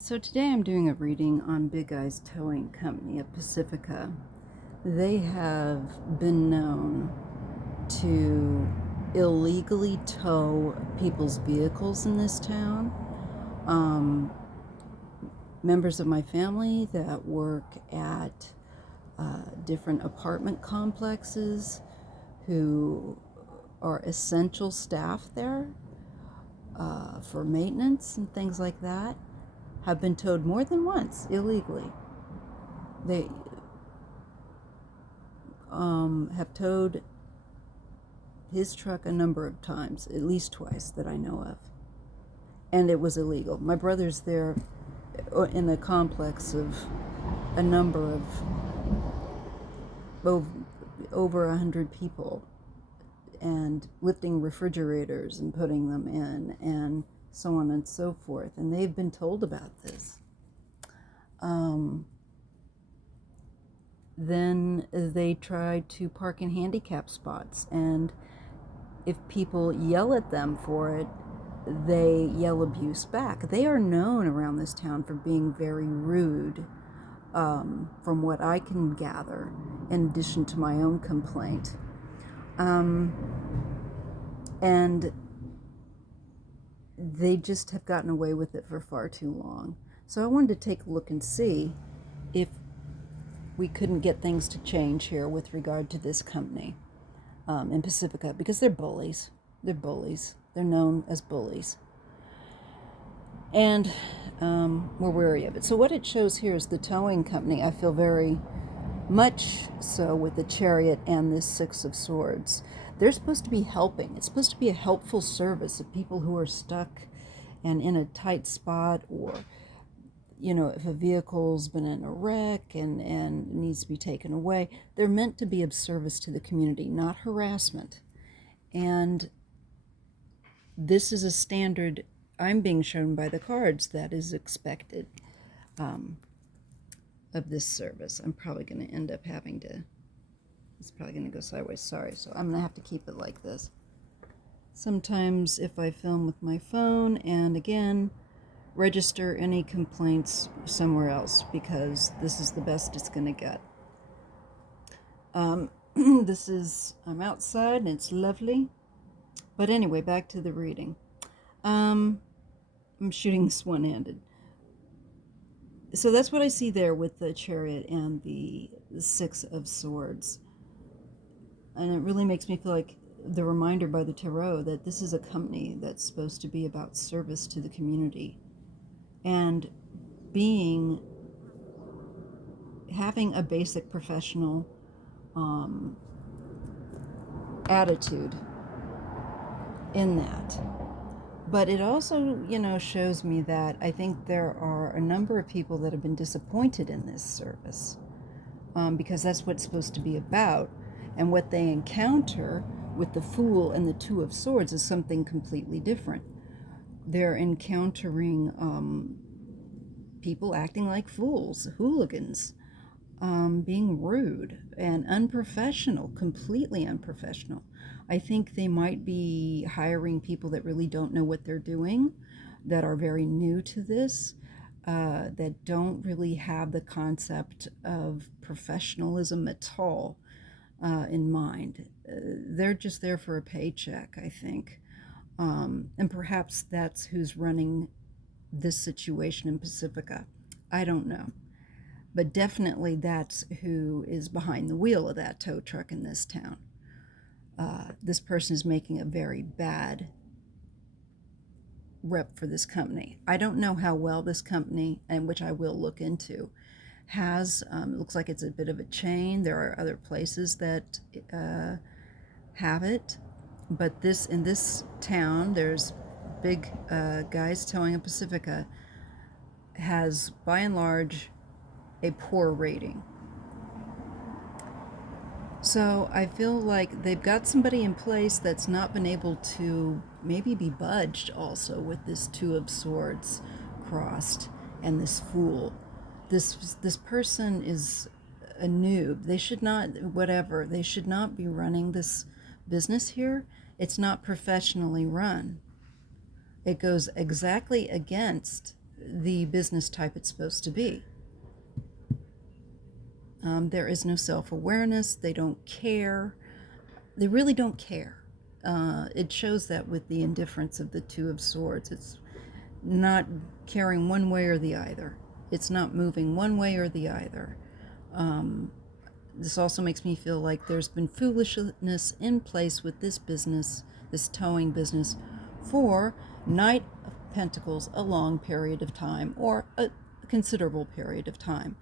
So today I'm doing a reading on Big Eyes Towing Company of Pacifica. They have been known to illegally tow people's vehicles in this town. Members of my family that work at different apartment complexes who are essential staff there for maintenance and things like that have been towed more than once illegally. They have towed his truck a number of times, at least twice that I know of, and it was illegal. My brother's there in a complex of a number of over 100 people, and lifting refrigerators and putting them in, and so on and so forth. And they've been told about this. Then they try to park in handicap spots, and if people yell at them for it, they yell abuse back. They are known around this town for being very rude, from what I can gather, in addition to my own complaint. And they just have gotten away with it for far too long. So I wanted to take a look and see if we couldn't get things to change here with regard to this company in Pacifica, because they're bullies. They're bullies. They're known as bullies. And we're wary of it. So what it shows here is the towing company. I feel very much so with the Chariot and this Six of Swords. They're supposed to be helping. It's supposed to be a helpful service of people who are stuck and in a tight spot, or if a vehicle's been in a wreck and needs to be taken away. They're meant to be of service to the community, not harassment. And this is a standard I'm being shown by the cards that is expected of this service. I'm probably going to end up having to, it's probably going to go sideways, sorry, so I'm going to have to keep it like this. Sometimes if I film with my phone, and again, register any complaints somewhere else, because this is the best it's going to get. I'm outside and it's lovely. But anyway, back to the reading. I'm shooting this one-handed. So that's what I see there with the Chariot and the Six of Swords. And it really makes me feel like the reminder by the Tarot that this is a company that's supposed to be about service to the community and having a basic professional attitude in that. But it also, shows me that I think there are a number of people that have been disappointed in this service, because that's what it's supposed to be about. And what they encounter with the Fool and the Two of Swords is something completely different. They're encountering people acting like fools, hooligans, being rude and unprofessional, completely unprofessional. I think they might be hiring people that really don't know what they're doing, that are very new to this, that don't really have the concept of professionalism at all in mind. They're just there for a paycheck, I think. And perhaps that's who's running this situation in Pacifica. I don't know. But definitely that's who is behind the wheel of that tow truck in this town. This person is making a very bad rep for this company. I don't know how well this company, and which I will look into, has. It looks like it's a bit of a chain. There are other places that have it. But in this town, there's Big Guys Towing in Pacifica, has by and large a poor rating. So I feel like they've got somebody in place that's not been able to maybe be budged also with this Two of Swords crossed and this Fool. This person is a noob. They should not be running this business here. It's not professionally run. It goes exactly against the business type it's supposed to be. There is no self-awareness. They don't care. They really don't care. It shows that with the indifference of the Two of Swords. It's not caring one way or the other. It's not moving one way or the other. This also makes me feel like there's been foolishness in place with this business, this towing business, for Knight of Pentacles, a long period of time, or a considerable period of time.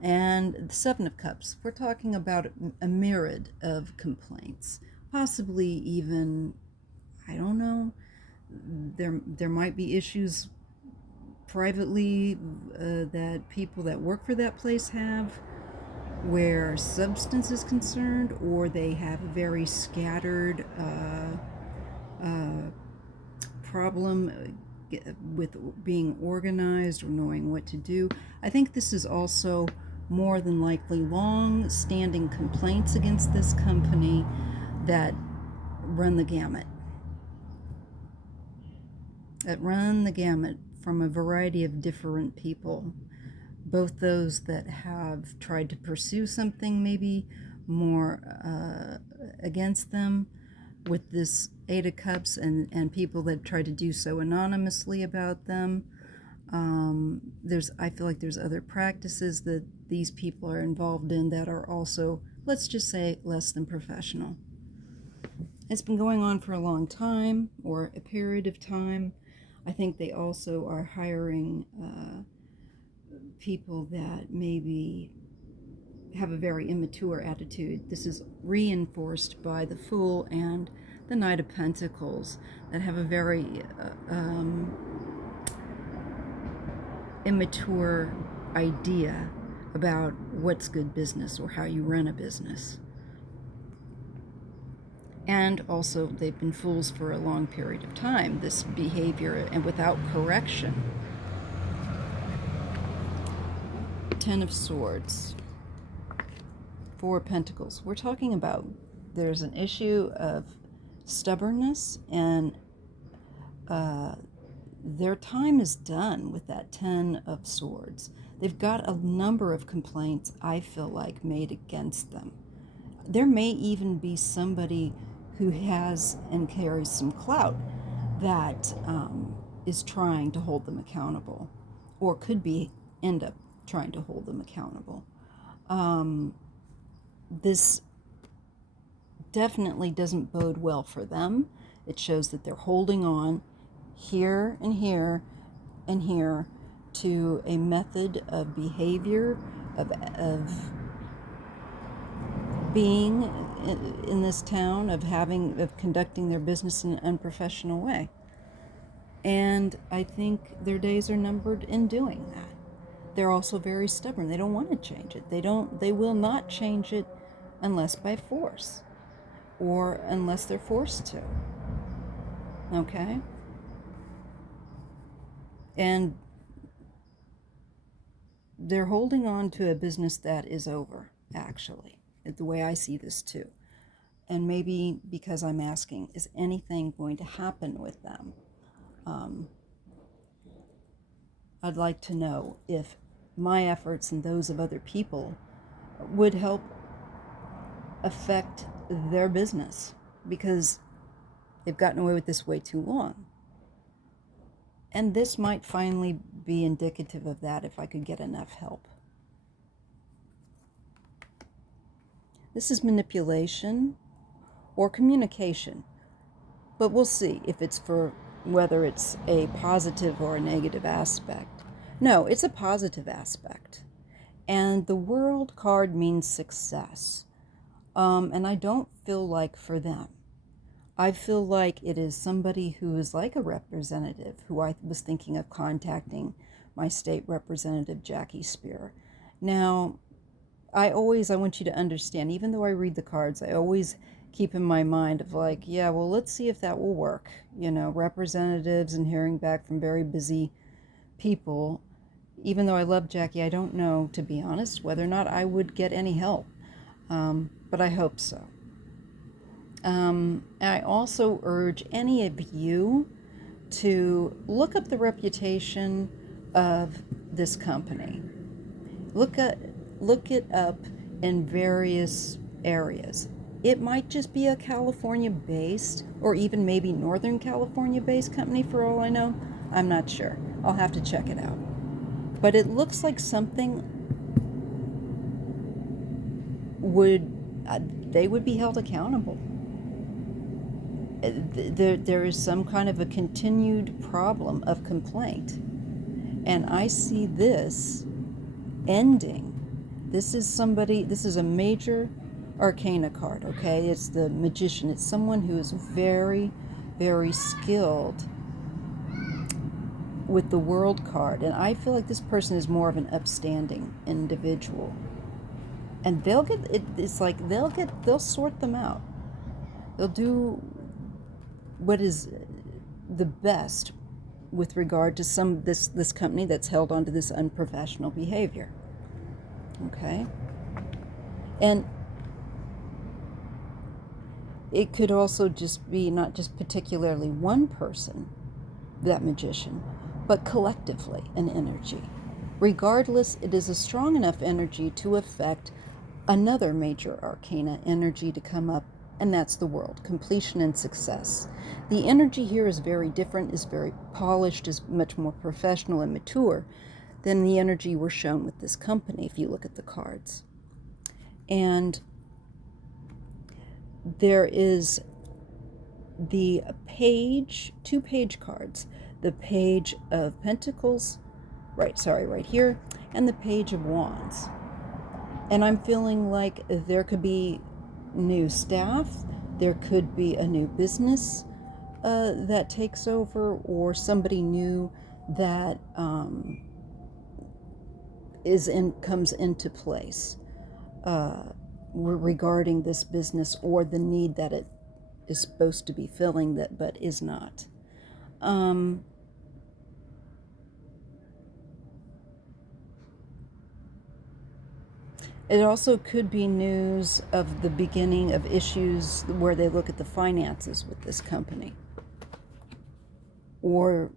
And the Seven of Cups, we're talking about a myriad of complaints, possibly even, I don't know, there might be issues privately that people that work for that place have, where substance is concerned, or they have a very scattered problem with being organized or knowing what to do. I think this is also more than likely long-standing complaints against this company that run the gamut. From a variety of different people, both those that have tried to pursue something maybe more against them with this Eight of Cups, and people that try to do so anonymously about them. I feel like there's other practices that these people are involved in that are also, let's just say, less than professional. It's been going on for a long time, or a period of time. I think they also are hiring people that maybe have a very immature attitude. This is reinforced by the Fool and the Knight of Pentacles, that have a very immature idea about what's good business or how you run a business. And also, they've been fools for a long period of time, this behavior, and without correction. Ten of Swords, Four of Pentacles. We're talking about there's an issue of stubbornness, and their time is done with that Ten of Swords. They've got a number of complaints, I feel like, made against them. There may even be somebody who has and carries some clout that is trying to hold them accountable, or could end up trying to hold them accountable. This definitely doesn't bode well for them. It shows that they're holding on here and here and here to a method of behavior, of being in this town, of conducting their business in an unprofessional way. And I think their days are numbered in doing that. They're also very stubborn. They don't want to change it. They will not change it unless by force, or unless they're forced to. Okay? And they're holding on to a business that is over, actually, the way I see this too. And maybe because I'm asking, is anything going to happen with them? I'd like to know if my efforts and those of other people would help affect their business, because they've gotten away with this way too long. And this might finally be indicative of that if I could get enough help. This is manipulation or communication, but we'll see if it's whether it's a positive or a negative aspect. No, it's a positive aspect. And the World card means success. And I don't feel like for them. I feel like it is somebody who is like a representative, who I was thinking of contacting, my state representative, Jackie Spear. Now, I want you to understand, even though I read the cards, I always keep in my mind of like, yeah, well, let's see if that will work. Representatives and hearing back from very busy people. Even though I love Jackie, I don't know, to be honest, whether or not I would get any help. But I hope so. I also urge any of you to look up the reputation of this company. Look it up in various areas. It might just be a California based or even maybe Northern California based company for all I know. I'm not sure. I'll have to check it out. But it looks like something they would be held accountable. There is some kind of a continued problem of complaint. And I see this ending. This is a major arcana card, okay? It's the magician. It's someone who is very, very skilled with the world card. And I feel like this person is more of an upstanding individual. And they'll sort them out. They'll do what is the best with regard to this company that's held onto this unprofessional behavior. Okay? And it could also just be not just particularly one person, that magician, but collectively an energy. Regardless, it is a strong enough energy to affect another major arcana energy to come up, and that's the world, completion and success. The energy here is very different, is very polished, is much more professional and mature than the energy we're shown with this company if you look at the cards. And there is the page, 2-page cards, the page of pentacles, right here, and the page of wands. And I'm feeling like there could be new staff, there could be a new business that takes over, or somebody new that comes into place regarding this business or the need that it is supposed to be filling that but is not. It also could be news of the beginning of issues where they look at the finances with this company, or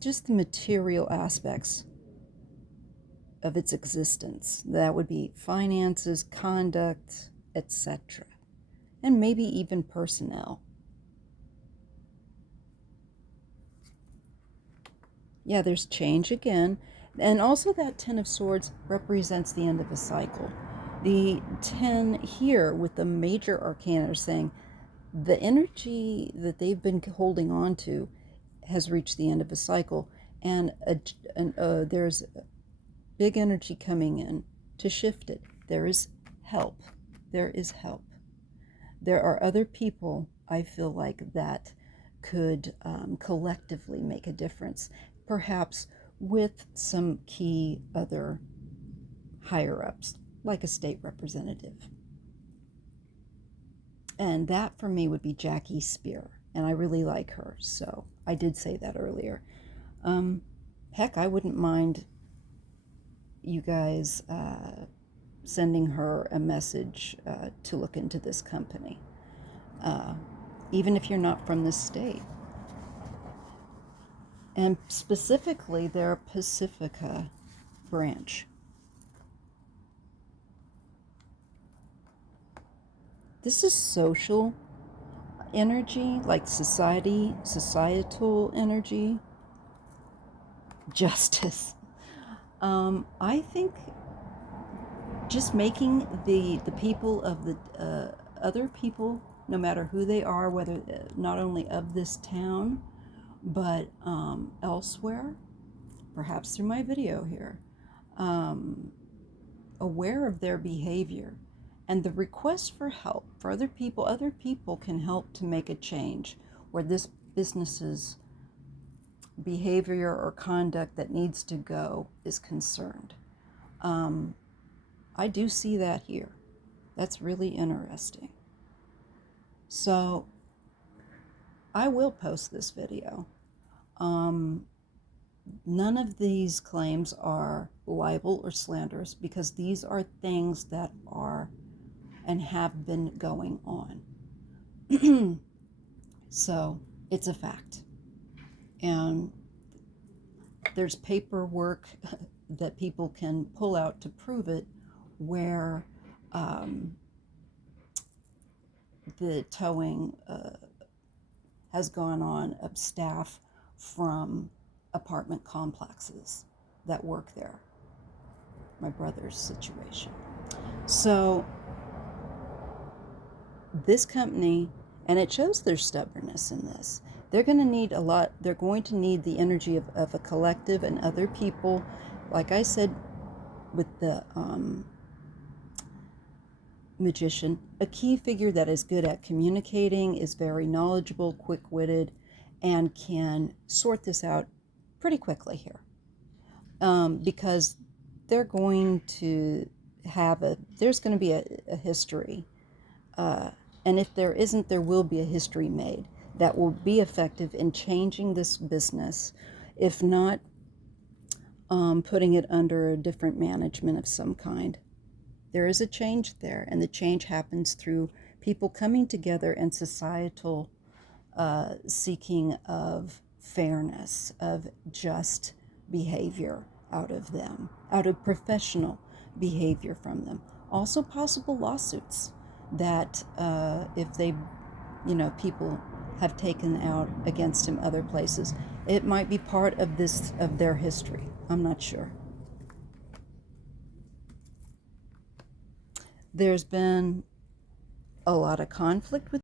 just the material aspects of its existence. That would be finances, conduct, etc., and maybe even personnel. Yeah, there's change again. And also that 10 of Swords represents the end of a cycle. The 10 here with the major arcana are saying the energy that they've been holding on to has reached the end of a cycle, and there's big energy coming in to shift it. There is help. There is help. There are other people, I feel like, that could collectively make a difference, perhaps with some key other higher-ups, like a state representative. And that, for me, would be Jackie Spear, and I really like her, so I did say that earlier. Heck, I wouldn't mind you guys sending her a message to look into this company, even if you're not from this state. And specifically their Pacifica branch. This is social energy, like societal energy, justice. I think just making the people of the other people, no matter who they are, whether not only of this town, but elsewhere, perhaps through my video here, aware of their behavior and the request for help for other people can help to make a change where this business's behavior or conduct that needs to go is concerned. I do see that here. That's really interesting. So I will post this video. None of these claims are libel or slanderous because these are things that are and have been going on. So it's a fact. And there's paperwork that people can pull out to prove it, where the towing has gone on of staff from apartment complexes that work there. My brother's situation. So this company, and it shows their stubbornness in this, they're going to need a lot, they're going to need the energy of a collective and other people. Like I said, with the magician, a key figure that is good at communicating, is very knowledgeable, quick-witted, and can sort this out pretty quickly here. Because they're going to have there's going to be a history. And if there isn't, there will be a history made that will be effective in changing this business, if not putting it under a different management of some kind. There is a change there, and the change happens through people coming together and societal seeking of fairness, of just behavior out of them, out of professional behavior from them. Also possible lawsuits that if they, people have taken out against him other places, it might be part of their history. I'm not sure. There's been a lot of conflict with